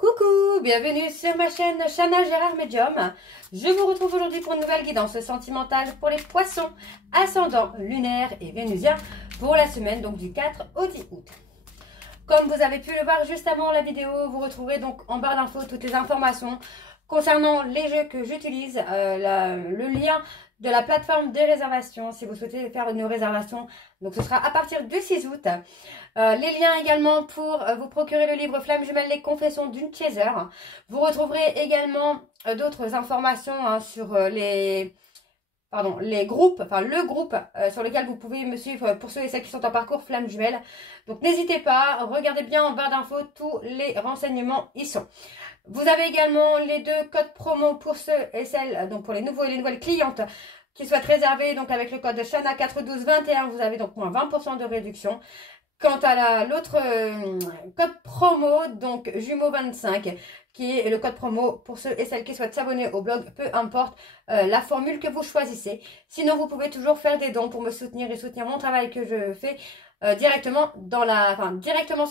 Coucou, bienvenue sur ma chaîne Chana Gérard Medium. Je vous retrouve aujourd'hui pour une nouvelle guidance sentimentale pour les poissons, ascendant lunaire et vénusien pour la semaine donc du 4 au 10 août. Comme vous avez pu le voir juste avant la vidéo, vous retrouverez donc en barre d'infos toutes les informations concernant les jeux que j'utilise, le lien de la plateforme de réservation si vous souhaitez faire une réservation. Donc ce sera à partir du 6 août. Les liens également pour vous procurer le livre Flamme Jumelle, les confessions d'une chaser. Vous retrouverez également d'autres informations sur les groupes, le groupe sur lequel vous pouvez me suivre pour ceux et celles qui sont en parcours Flamme Jumelle. Donc n'hésitez pas, regardez bien en barre d'infos, tous les renseignements y sont. Vous avez également les deux codes promo pour ceux et celles, donc pour les nouveaux et les nouvelles clientes qui souhaitent réserver. Donc avec le code Chana41221, vous avez donc moins 20% de réduction. Quant à l'autre code promo, donc Jumeau 25, qui est le code promo pour ceux et celles qui souhaitent s'abonner au blog, peu importe la formule que vous choisissez. Sinon, vous pouvez toujours faire des dons pour me soutenir et soutenir mon travail que je fais directement sur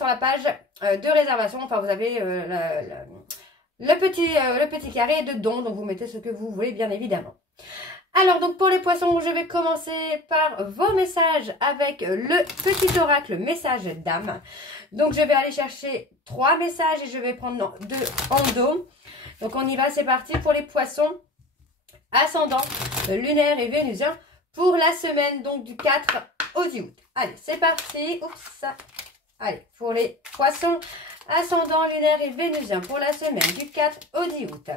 la page de réservation. Enfin, vous avez le petit carré de dons, donc vous mettez ce que vous voulez, bien évidemment. Alors, donc pour les poissons, je vais commencer par vos messages avec le petit oracle message d'âme. Donc, je vais aller chercher 3 messages et je vais prendre 2 en dos. Donc, on y va, c'est parti pour les poissons ascendant, lunaire et vénusien pour la semaine donc du 4 au 10 août. Allez, c'est parti. Oups, allez, pour les poissons ascendant, lunaire et vénusien pour la semaine du 4 au 10 août.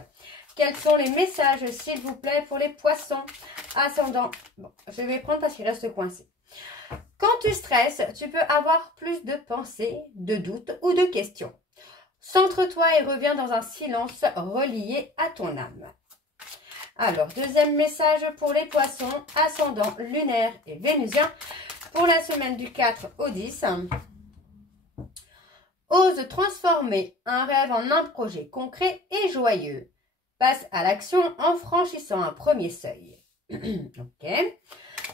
Quels sont les messages, s'il vous plaît, pour les poissons ascendants? Bon, je vais prendre parce qu'il reste coincé. Quand tu stresses, tu peux avoir plus de pensées, de doutes ou de questions. Centre-toi et reviens dans un silence relié à ton âme. Alors, deuxième message pour les poissons ascendants, lunaire et vénusien pour la semaine du 4 au 10. Ose transformer un rêve en un projet concret et joyeux. Passe à l'action en franchissant un premier seuil. Ok.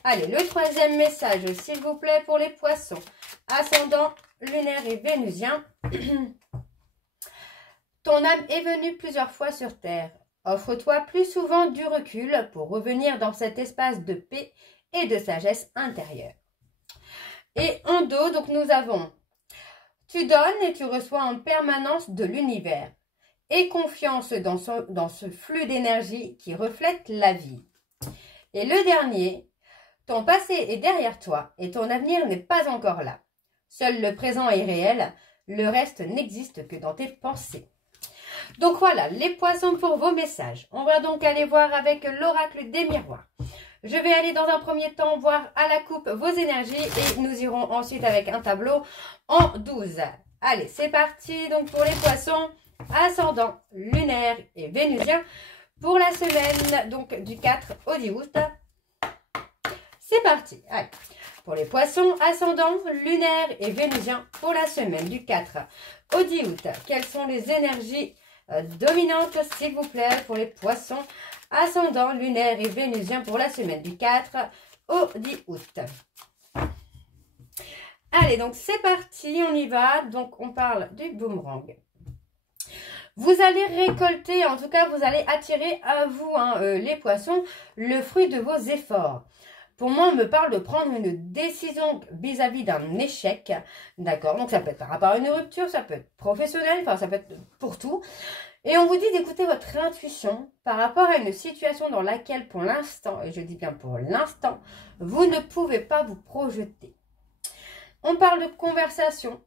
Allez, le troisième message, s'il vous plaît, pour les poissons ascendant, lunaire et vénusien. Ton âme est venue plusieurs fois sur Terre. Offre-toi plus souvent du recul pour revenir dans cet espace de paix et de sagesse intérieure. Et en dos, donc nous avons « Tu donnes et tu reçois en permanence de l'univers. Aie confiance dans ce flux d'énergie qui reflète la vie. » Et le dernier, ton passé est derrière toi et ton avenir n'est pas encore là. Seul le présent est réel, le reste n'existe que dans tes pensées. Donc voilà, les poissons pour vos messages. On va donc aller voir avec l'oracle des miroirs. Je vais aller dans un premier temps voir à la coupe vos énergies et nous irons ensuite avec un tableau en 12. Allez, c'est parti donc pour les poissons ascendant, lunaire et vénusien pour la semaine donc du 4 au 10 août. C'est parti. Allez. Pour les poissons ascendant, lunaire et vénusien pour la semaine du 4 au 10 août. Quelles sont les énergies dominantes, s'il vous plaît, pour les poissons ascendant, lunaire et vénusien pour la semaine du 4 au 10 août. Allez, donc c'est parti, on y va. Donc on parle du boomerang. Vous allez récolter, en tout cas, vous allez attirer à vous, les poissons, le fruit de vos efforts. Pour moi, on me parle de prendre une décision vis-à-vis d'un échec. D'accord? Donc, ça peut être par rapport à une rupture, ça peut être professionnel, enfin, ça peut être pour tout. Et on vous dit d'écouter votre intuition par rapport à une situation dans laquelle, pour l'instant, et je dis bien pour l'instant, vous ne pouvez pas vous projeter. On parle de conversation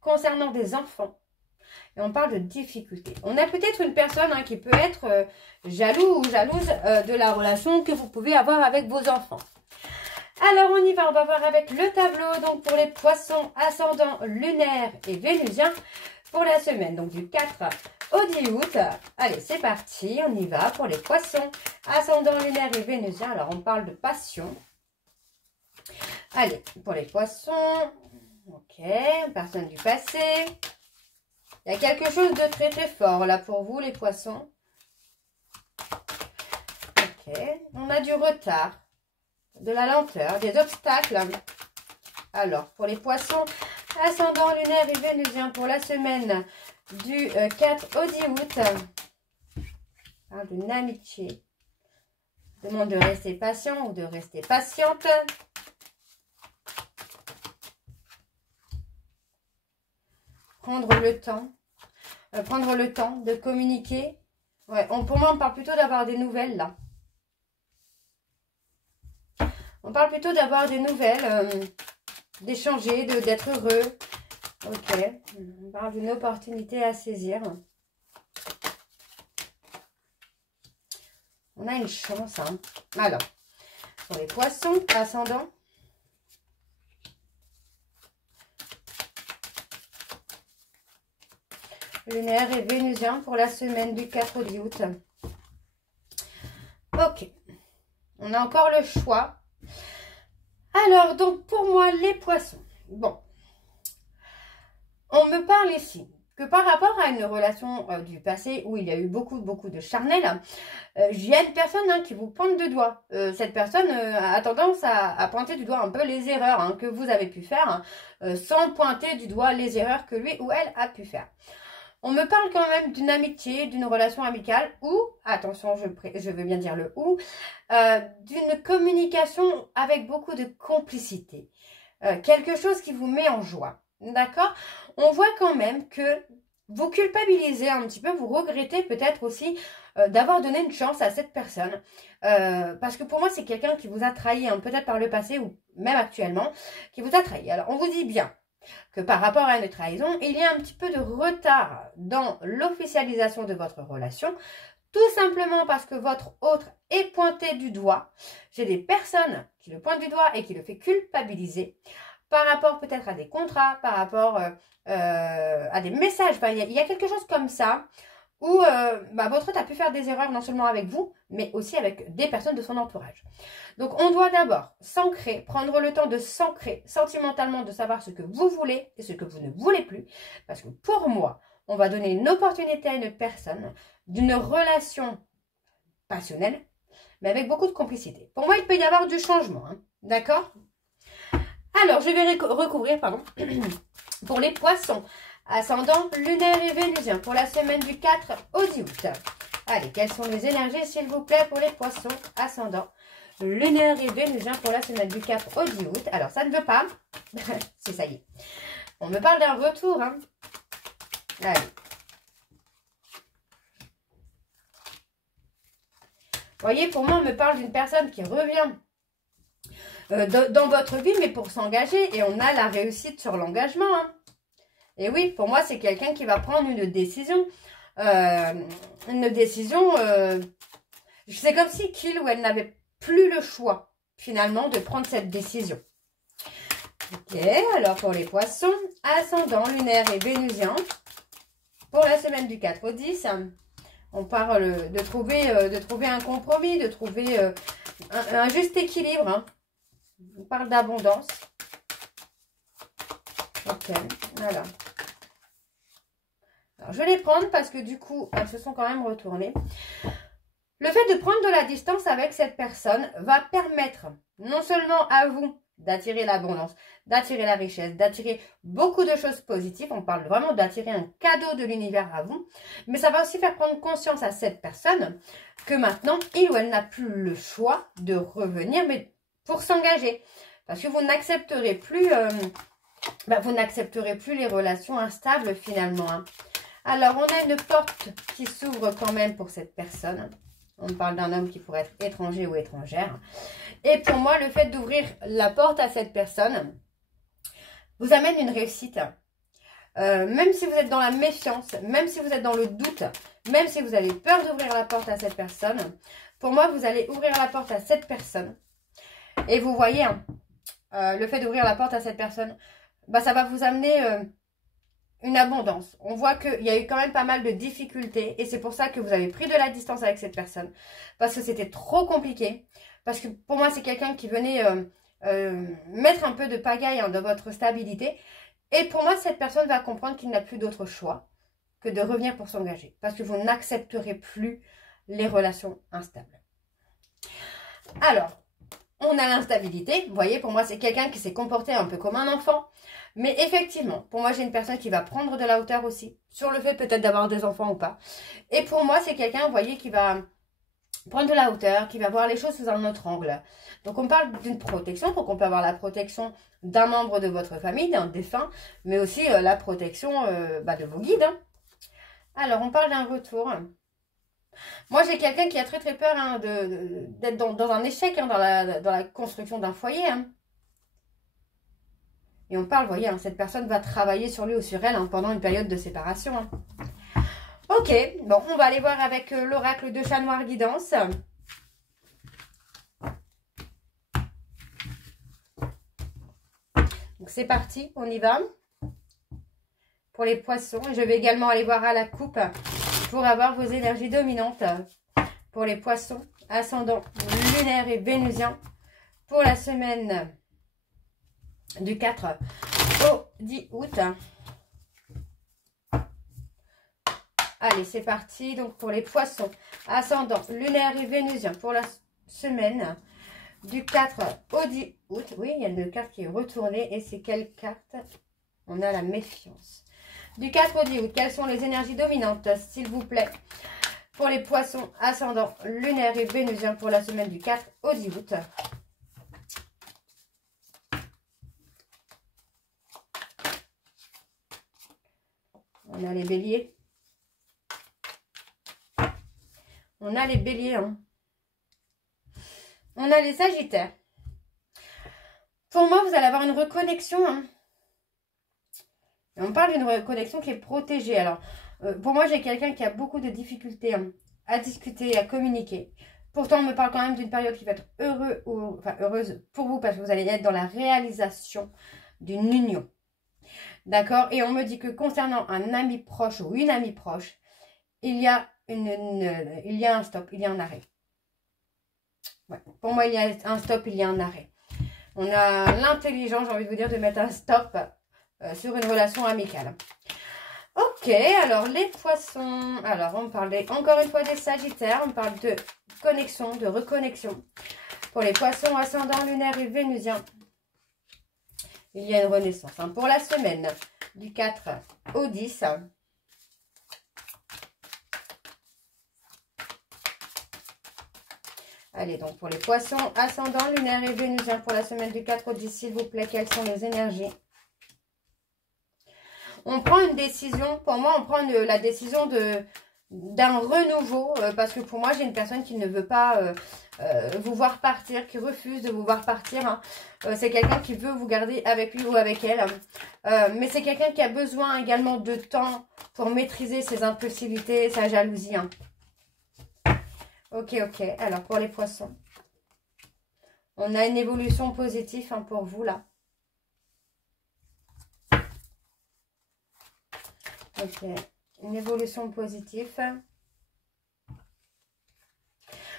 concernant des enfants. Et on parle de difficultés. On a peut-être une personne qui peut être jaloux ou jalouse de la relation que vous pouvez avoir avec vos enfants. Alors on y va, on va voir avec le tableau donc pour les poissons ascendants, lunaires et vénusiens pour la semaine donc du 4 au 10 août. Allez, c'est parti, on y va pour les poissons ascendants, lunaires et vénusiens. Alors on parle de passion. Allez, pour les poissons, ok, personne du passé. Il y a quelque chose de très très fort là pour vous les poissons. Ok, on a du retard, de la lenteur, des obstacles. Alors pour les poissons ascendant lunaire et vénusien pour la semaine du 4 au 10 août. Parle d'une amitié. Demande de rester patient ou de rester patiente. Prendre le temps. Prendre le temps de communiquer. Ouais, pour moi, on parle plutôt d'avoir des nouvelles, là. On parle plutôt d'avoir des nouvelles, d'échanger, d'être heureux. Ok. On parle d'une opportunité à saisir. On a une chance, hein. Alors, pour les poissons, ascendant. Lunaire et vénusien pour la semaine du 4 au 10 août. Ok. On a encore le choix. Alors, donc, pour moi, les poissons. Bon. On me parle ici que par rapport à une relation du passé où il y a eu beaucoup de charnel, il y a une personne qui vous pointe du doigt. Cette personne a tendance à pointer du doigt un peu les erreurs que vous avez pu faire, sans pointer du doigt les erreurs que lui ou elle a pu faire. On me parle quand même d'une amitié, d'une relation amicale ou, attention, je veux bien dire le ou, d'une communication avec beaucoup de complicité. Quelque chose qui vous met en joie. D'accord? On voit quand même que vous culpabilisez un petit peu, vous regrettez peut-être aussi d'avoir donné une chance à cette personne. Parce que pour moi, c'est quelqu'un qui vous a trahi, peut-être par le passé ou même actuellement, qui vous a trahi. Alors, on vous dit bien que par rapport à une trahison, il y a un petit peu de retard dans l'officialisation de votre relation, tout simplement parce que votre autre est pointé du doigt. J'ai des personnes qui le pointent du doigt et qui le fait culpabiliser par rapport peut-être à des contrats, par rapport à des messages. Enfin, il y a quelque chose comme ça où votre autre a pu faire des erreurs non seulement avec vous, mais aussi avec des personnes de son entourage. Donc, on doit d'abord s'ancrer, prendre le temps de s'ancrer sentimentalement, de savoir ce que vous voulez et ce que vous ne voulez plus. Parce que pour moi, on va donner une opportunité à une personne d'une relation passionnelle, mais avec beaucoup de complicité. Pour moi, il peut y avoir du changement, d'accord? Alors, je vais recouvrir, pour les poissons, ascendant lunaire et vénusien, pour la semaine du 4 au 10 août. Allez, quelles sont les énergies, s'il vous plaît, pour les poissons, ascendant lunaire et vénusien, pour la semaine du 4 au 10 août. Alors, ça ne veut pas, c'est ça y est. On me parle d'un retour, Allez. Vous voyez, pour moi, on me parle d'une personne qui revient dans votre vie, mais pour s'engager. Et on a la réussite sur l'engagement. Et oui, pour moi, c'est quelqu'un qui va prendre une décision. C'est comme si qu'il ou elle n'avait plus le choix, finalement, de prendre cette décision. Ok, alors pour les poissons, ascendant lunaire et vénusien, pour la semaine du 4 au 10, on parle de trouver un compromis, de trouver un juste équilibre. On parle d'abondance. Ok, voilà. Alors, je vais les prendre parce que du coup, elles se sont quand même retournées. Le fait de prendre de la distance avec cette personne va permettre non seulement à vous d'attirer l'abondance, d'attirer la richesse, d'attirer beaucoup de choses positives. On parle vraiment d'attirer un cadeau de l'univers à vous. Mais ça va aussi faire prendre conscience à cette personne que maintenant, il ou elle n'a plus le choix de revenir, mais pour s'engager. Parce que vous n'accepterez plus, les relations instables finalement. Alors, on a une porte qui s'ouvre quand même pour cette personne. On parle d'un homme qui pourrait être étranger ou étrangère. Et pour moi, le fait d'ouvrir la porte à cette personne vous amène une réussite. Même si vous êtes dans la méfiance, même si vous êtes dans le doute, même si vous avez peur d'ouvrir la porte à cette personne, pour moi, vous allez ouvrir la porte à cette personne. Et vous voyez, le fait d'ouvrir la porte à cette personne, ça va vous amener une abondance. On voit qu'il y a eu quand même pas mal de difficultés et c'est pour ça que vous avez pris de la distance avec cette personne. Parce que c'était trop compliqué. Parce que pour moi, c'est quelqu'un qui venait mettre un peu de pagaille dans votre stabilité. Et pour moi, cette personne va comprendre qu'il n'a plus d'autre choix que de revenir pour s'engager. Parce que vous n'accepterez plus les relations instables. Alors, on a l'instabilité. Vous voyez, pour moi, c'est quelqu'un qui s'est comporté un peu comme un enfant. Mais effectivement, pour moi, j'ai une personne qui va prendre de la hauteur aussi, sur le fait peut-être d'avoir des enfants ou pas. Et pour moi, c'est quelqu'un, vous voyez, qui va prendre de la hauteur, qui va voir les choses sous un autre angle. Donc, on parle d'une protection, donc on peut avoir la protection d'un membre de votre famille, d'un défunt, mais aussi la protection de vos guides. Hein. Alors, on parle d'un retour. Moi, j'ai quelqu'un qui a très très peur hein, d'être dans un échec hein, dans la construction d'un foyer. Hein. Et on parle, vous voyez, hein, cette personne va travailler sur lui ou sur elle hein, pendant une période de séparation. Hein. Ok, bon, on va aller voir avec l'oracle de Chat Noir Guidance. Donc c'est parti, on y va. Pour les poissons, je vais également aller voir à la coupe pour avoir vos énergies dominantes. Pour les poissons, ascendant lunaire et vénusien. Pour la semaine du 4 au 10 août. Allez, c'est parti. Donc, pour les poissons, ascendant lunaire et vénusien pour la semaine du 4 au 10 août. Oui, il y a une carte qui est retournée. Et c'est quelle carte? On a la méfiance. Du 4 au 10 août, quelles sont les énergies dominantes, s'il vous plaît? Pour les poissons, ascendant lunaire et vénusien pour la semaine du 4 au 10 août. On a les béliers. On a les béliers. Hein. On a les sagittaires. Pour moi, vous allez avoir une reconnexion. Hein. On parle d'une reconnexion qui est protégée. Alors, pour moi, j'ai quelqu'un qui a beaucoup de difficultés hein, à discuter, à communiquer. Pourtant, on me parle quand même d'une période qui va être heureuse pour vous parce que vous allez être dans la réalisation d'une union. D'accord? Et on me dit que concernant un ami proche ou une amie proche, il y a un stop, il y a un arrêt. Ouais. Pour moi, il y a un stop, il y a un arrêt. On a l'intelligence, j'ai envie de vous dire, de mettre un stop sur une relation amicale. Ok, alors les poissons. Alors, on parlait encore une fois des sagittaires. On parle de connexion, de reconnexion. Pour les poissons ascendant lunaire et vénusien, il y a une renaissance. Hein. Pour la semaine du 4 au 10. Allez, donc pour les poissons ascendant lunaire et vénusien pour la semaine du 4 au 10, s'il vous plaît, quelles sont les énergies? On prend une décision. Pour moi, on prend la décision d'un renouveau. Parce que pour moi, j'ai une personne qui ne veut pas vous voir partir, qui refuse de vous voir partir. Hein. C'est quelqu'un qui veut vous garder avec lui ou avec elle. Mais c'est quelqu'un qui a besoin également de temps pour maîtriser ses impulsivités, sa jalousie. Hein. Ok, ok. Alors, pour les poissons, on a une évolution positive hein, pour vous, là. Ok. Une évolution positive.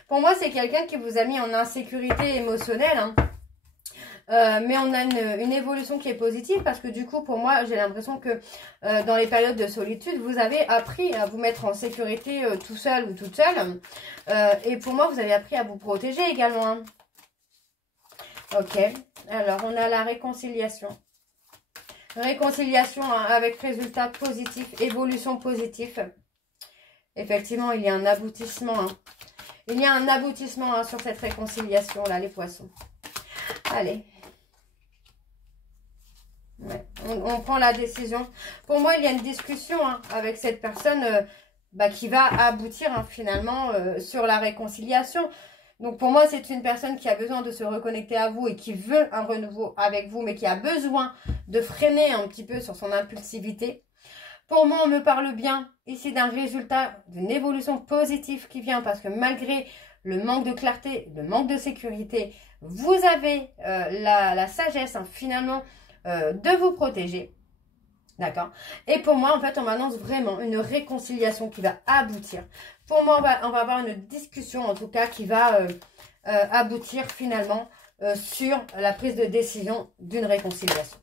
Pour moi, c'est quelqu'un qui vous a mis en insécurité émotionnelle. Hein. Mais on a une évolution qui est positive parce que du coup, pour moi, j'ai l'impression que dans les périodes de solitude, vous avez appris à vous mettre en sécurité tout seul ou toute seule. Et pour moi, vous avez appris à vous protéger également. Hein. Ok. Alors, on a la réconciliation. Réconciliation hein, avec résultat positif, évolution positive. Effectivement, il y a un aboutissement. Hein. Il y a un aboutissement hein, sur cette réconciliation-là, les poissons. Allez. Ouais. On prend la décision. Pour moi, il y a une discussion hein, avec cette personne qui va aboutir hein, finalement sur la réconciliation. Donc, pour moi, c'est une personne qui a besoin de se reconnecter à vous et qui veut un renouveau avec vous, mais qui a besoin de freiner un petit peu sur son impulsivité. Pour moi, on me parle bien ici d'un résultat, d'une évolution positive qui vient parce que malgré le manque de clarté, le manque de sécurité, vous avez la sagesse hein, finalement de vous protéger. D'accord. Et pour moi, en fait, on m'annonce vraiment une réconciliation qui va aboutir. Pour moi, on va avoir une discussion, en tout cas, qui va aboutir finalement sur la prise de décision d'une réconciliation.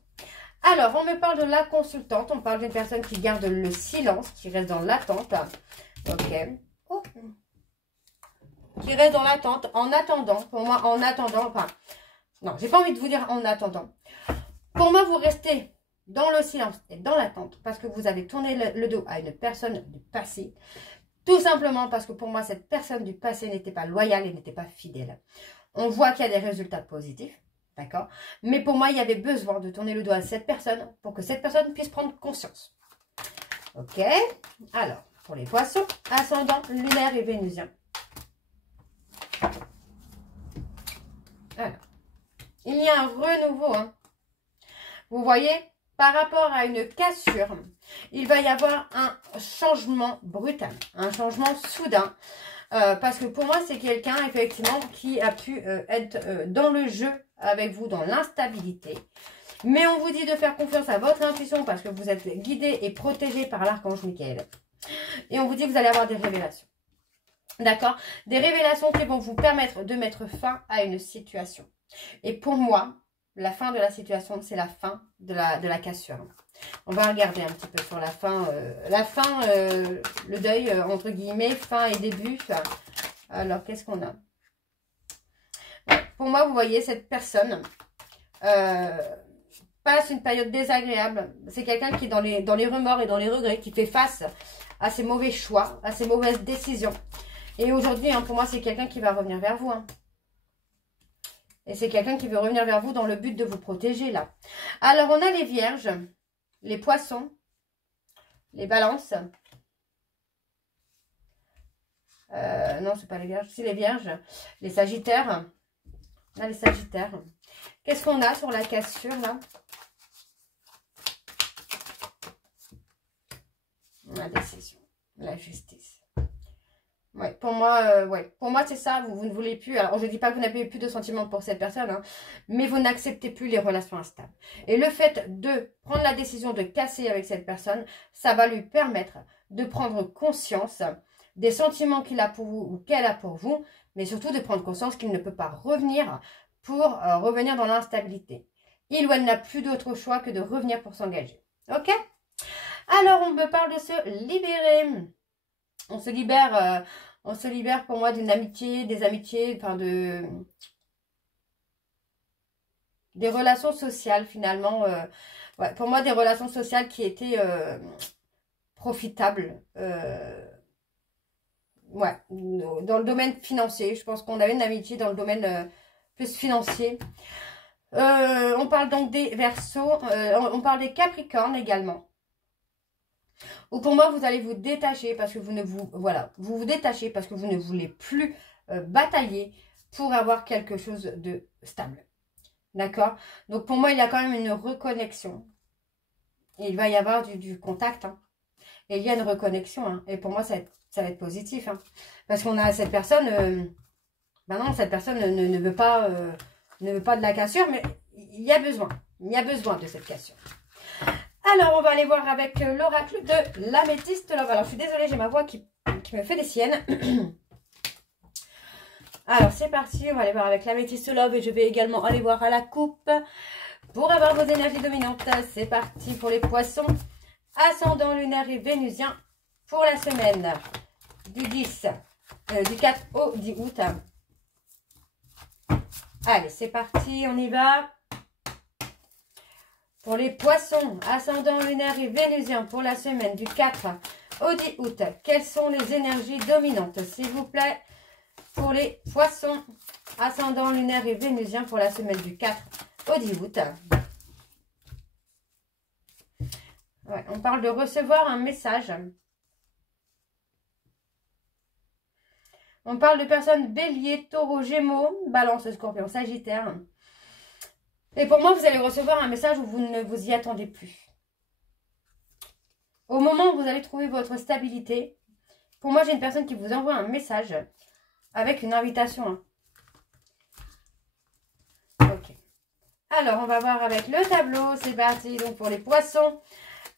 Alors, on me parle de la consultante. On parle d'une personne qui garde le silence, qui reste dans l'attente. Ok. Oh. qui reste dans l'attente, en attendant. Pour moi, en attendant, enfin, non, j'ai pas envie de vous dire en attendant. Pour moi, vous restez dans le silence et dans l'attente parce que vous avez tourné le dos à une personne du passé. Tout simplement parce que pour moi, cette personne du passé n'était pas loyale et n'était pas fidèle. On voit qu'il y a des résultats positifs, d'accord? Mais pour moi, il y avait besoin de tourner le dos à cette personne pour que cette personne puisse prendre conscience. Ok? Alors, pour les poissons, ascendant, lunaire et vénusien. Alors, il y a un renouveau, hein. Vous voyez, par rapport à une cassure, il va y avoir un changement brutal, un changement soudain. Parce que pour moi, c'est quelqu'un, effectivement, qui a pu être dans le jeu avec vous, dans l'instabilité. Mais on vous dit de faire confiance à votre intuition parce que vous êtes guidé et protégé par l'archange Michael. Et on vous dit que vous allez avoir des révélations. D'accord? Des révélations qui vont vous permettre de mettre fin à une situation. Et pour moi, la fin de la situation, c'est la fin de la cassure. On va regarder un petit peu sur la fin. Le deuil, entre guillemets, fin et début. Alors, qu'est-ce qu'on a? Pour moi, vous voyez, cette personne passe une période désagréable. C'est quelqu'un qui est dans les remords et dans les regrets, qui fait face à ses mauvais choix, à ses mauvaises décisions. Et aujourd'hui, hein, pour moi, c'est quelqu'un qui va revenir vers vous. Hein. Et c'est quelqu'un qui veut revenir vers vous dans le but de vous protéger, là. Alors, on a les vierges, les poissons, les balances. Non, c'est pas les vierges, c'est les vierges. Les sagittaires. On a les sagittaires. Qu'est-ce qu'on a sur la cassure, là? La décision, la justice. Ouais, pour moi, c'est ça. Vous ne voulez plus. Alors, je ne dis pas que vous n'avez plus de sentiments pour cette personne, hein, mais vous n'acceptez plus les relations instables. Et le fait de prendre la décision de casser avec cette personne, ça va lui permettre de prendre conscience des sentiments qu'il a pour vous ou qu'elle a pour vous, mais surtout de prendre conscience qu'il ne peut pas revenir pour revenir dans l'instabilité. Il ou elle n'a plus d'autre choix que de revenir pour s'engager. Ok? Alors, on me parle de se libérer. On se libère pour moi d'une amitié, des amitiés, enfin des relations sociales finalement. Ouais, pour moi, des relations sociales qui étaient profitables. Ouais, dans le domaine financier. Je pense qu'on avait une amitié dans le domaine plus financier. On parle donc des Verseaux, on parle des Capricornes également. Ou pour moi, vous allez vous détacher parce que vous vous détachez parce que vous ne voulez plus batailler pour avoir quelque chose de stable. D'accord? Donc pour moi, il y a quand même une reconnexion. Et il va y avoir du contact. Hein. Et il y a une reconnexion. Hein. Et pour moi, ça va être positif. Hein. Parce qu'on a cette personne... non, cette personne ne veut pas de la cassure, mais il y a besoin. Il y a besoin de cette cassure. Alors, on va aller voir avec l'oracle de l'améthyste love. Alors, je suis désolée, j'ai ma voix qui me fait des siennes. Alors, c'est parti. On va aller voir avec l'améthyste love et je vais également aller voir à la coupe pour avoir vos énergies dominantes. C'est parti pour les poissons. Ascendant lunaire et vénusien pour la semaine du 4 au 10 août. Allez, c'est parti. On y va. Pour les poissons, ascendant lunaire et vénusien pour la semaine du 4 au 10 août, quelles sont les énergies dominantes, s'il vous plaît, pour les poissons, ascendant lunaire et vénusien pour la semaine du 4 au 10 août. Ouais, on parle de recevoir un message. On parle de personnes bélier, taureau, gémeaux, balance, scorpion, sagittaire. Et pour moi, vous allez recevoir un message où vous ne vous y attendez plus. Au moment où vous allez trouver votre stabilité, pour moi, j'ai une personne qui vous envoie un message avec une invitation. Hein. Ok. Alors, on va voir avec le tableau. C'est parti. Donc, pour les poissons,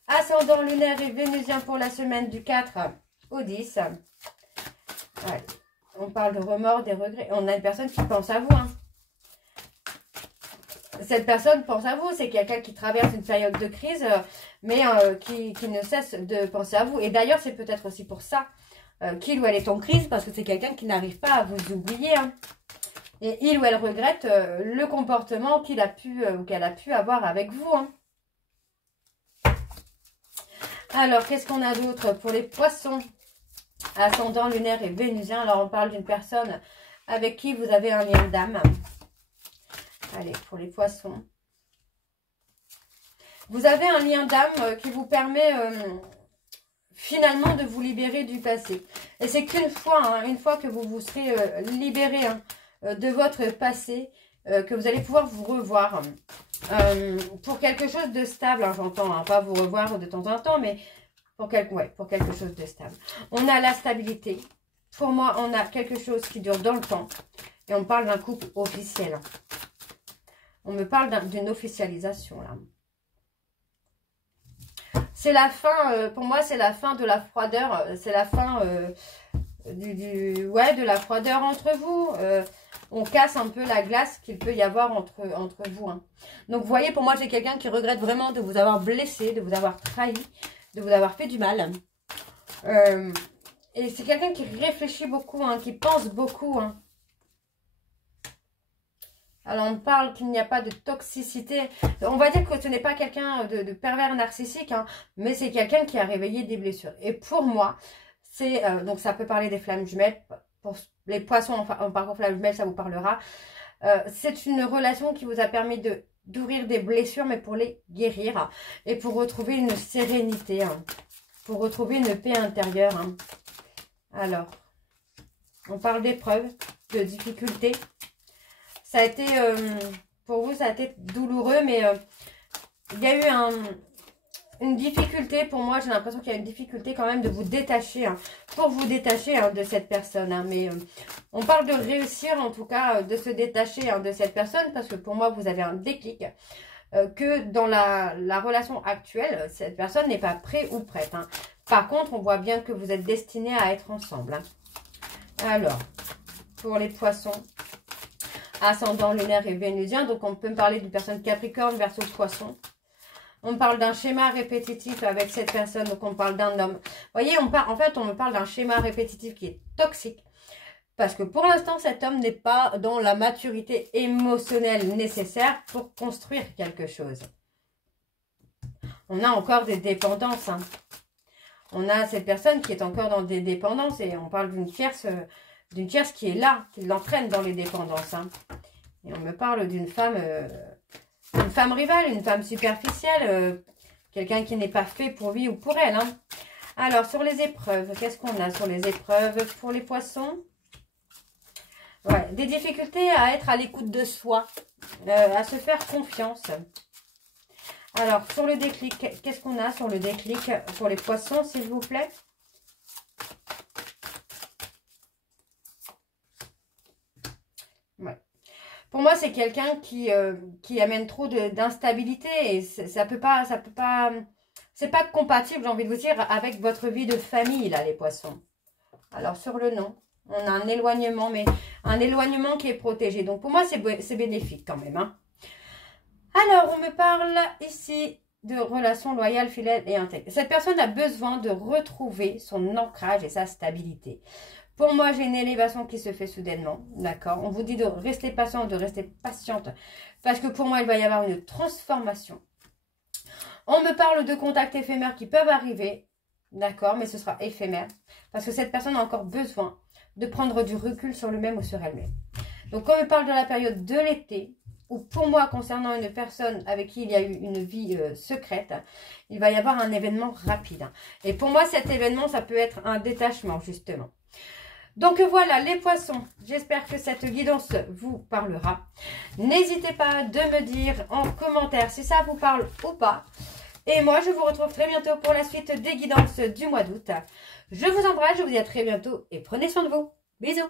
ascendant lunaire et vénusien pour la semaine du 4 au 10. Allez. On parle de remords, des regrets. On a une personne qui pense à vous. Hein. Cette personne pense à vous, c'est quelqu'un qui traverse une période de crise, mais qui ne cesse de penser à vous. Et d'ailleurs, c'est peut-être aussi pour ça qu'il ou elle est en crise parce que c'est quelqu'un qui n'arrive pas à vous oublier. Hein. Et il ou elle regrette le comportement qu'il a pu ou qu'elle a pu avoir avec vous. Hein. Alors, qu'est-ce qu'on a d'autre pour les poissons? Ascendant lunaire et vénusien. Alors, on parle d'une personne avec qui vous avez un lien d'âme. Allez, pour les poissons. Vous avez un lien d'âme qui vous permet finalement de vous libérer du passé. Et c'est qu'une fois, hein, une fois que vous vous serez libéré de votre passé, que vous allez pouvoir vous revoir pour quelque chose de stable, hein, j'entends, hein, pas vous revoir de temps en temps, mais pour quelque chose de stable. On a la stabilité. Pour moi, on a quelque chose qui dure dans le temps. Et on parle d'un couple officiel. On me parle d'une officialisation, là. C'est la fin, pour moi, c'est la fin de la froideur. C'est la fin de la froideur entre vous. On casse un peu la glace qu'il peut y avoir entre vous. Hein. Donc, vous voyez, pour moi, j'ai quelqu'un qui regrette vraiment de vous avoir blessé, de vous avoir trahi, de vous avoir fait du mal. Et c'est quelqu'un qui réfléchit beaucoup, hein, qui pense beaucoup. Hein. Alors, on parle qu'il n'y a pas de toxicité. On va dire que ce n'est pas quelqu'un de pervers narcissique, hein, mais c'est quelqu'un qui a réveillé des blessures. Et pour moi, c'est... donc, ça peut parler des flammes jumelles. Pour les poissons, enfin, par contre, flammes jumelles, ça vous parlera. C'est une relation qui vous a permis d'ouvrir des blessures, mais pour les guérir. Et pour retrouver une sérénité. Hein, pour retrouver une paix intérieure. Hein. Alors, on parle d'épreuves, de difficultés. Ça a été, pour vous, ça a été douloureux, mais il y a eu une difficulté. Pour moi, j'ai l'impression qu'il y a une difficulté quand même de vous détacher, hein, pour vous détacher hein, de cette personne. Hein, mais on parle de réussir, en tout cas, de se détacher hein, de cette personne, parce que pour moi, vous avez un déclic. Que dans la relation actuelle, cette personne n'est pas prête ou prête. Hein. Par contre, on voit bien que vous êtes destinés à être ensemble. Hein. Alors, pour les poissons... Ascendant lunaire et vénusien. Donc, on peut me parler d'une personne Capricorne versus Poisson. On parle d'un schéma répétitif avec cette personne. Donc, on parle d'un homme. Vous voyez, en fait, on me parle d'un schéma répétitif qui est toxique. Parce que pour l'instant, cet homme n'est pas dans la maturité émotionnelle nécessaire pour construire quelque chose. On a encore des dépendances. Hein. On a cette personne qui est encore dans des dépendances. Et on parle d'une tierce qui est là, qui l'entraîne dans les dépendances. Hein. Et on me parle d'une femme rivale, une femme superficielle, quelqu'un qui n'est pas fait pour lui ou pour elle. Hein. Alors, sur les épreuves, qu'est-ce qu'on a sur les épreuves pour les poissons? Ouais, des difficultés à être à l'écoute de soi, à se faire confiance. Alors, sur le déclic, qu'est-ce qu'on a sur le déclic pour les poissons, s'il vous plaît? Ouais. Pour moi, c'est quelqu'un qui amène trop d'instabilité et ça peut pas, c'est pas compatible, j'ai envie de vous dire, avec votre vie de famille, là, les poissons. Alors, sur le nom, on a un éloignement, mais un éloignement qui est protégé. Donc, pour moi, c'est bénéfique quand même. Hein. Alors, on me parle ici de relations loyales, fidèles et intègres. Cette personne a besoin de retrouver son ancrage et sa stabilité. Pour moi, j'ai une élévation qui se fait soudainement, d'accord? On vous dit de rester patient, de rester patiente, parce que pour moi, il va y avoir une transformation. On me parle de contacts éphémères qui peuvent arriver, d'accord? Mais ce sera éphémère, parce que cette personne a encore besoin de prendre du recul sur lui-même ou sur elle-même. Donc, on me parle de la période de l'été, où pour moi, concernant une personne avec qui il y a eu une vie secrète, il va y avoir un événement rapide. Et pour moi, cet événement, ça peut être un détachement, justement. Donc voilà les poissons, j'espère que cette guidance vous parlera. N'hésitez pas de me dire en commentaire si ça vous parle ou pas. Et moi je vous retrouve très bientôt pour la suite des guidances du mois d'août. Je vous embrasse, je vous dis à très bientôt et prenez soin de vous. Bisous.